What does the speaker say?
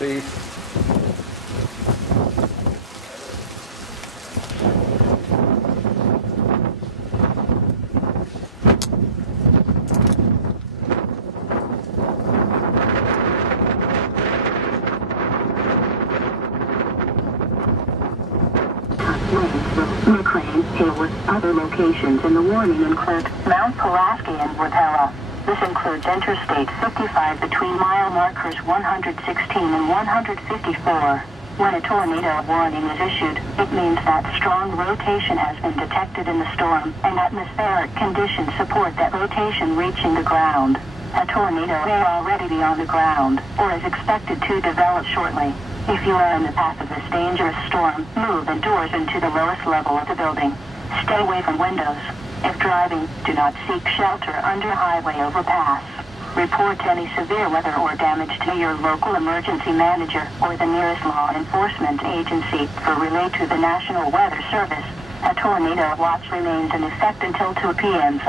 northeast. McLean, Haywood, other locations in the warning include Mount Pulaski and Worthella. This includes Interstate 55 between mile markers 116 and 154. When a tornado warning is issued, it means that strong rotation has been detected in the storm, and atmospheric conditions support that rotation reaching the ground. A tornado may already be on the ground, or is expected to develop shortly. If you are in the path of this dangerous storm, move indoors into the lowest level of the building. Stay away from windows. If driving, do not seek shelter under highway overpass. Report any severe weather or damage to your local emergency manager or the nearest law enforcement agency or relay to the National Weather Service. A tornado watch remains in effect until 2 p.m.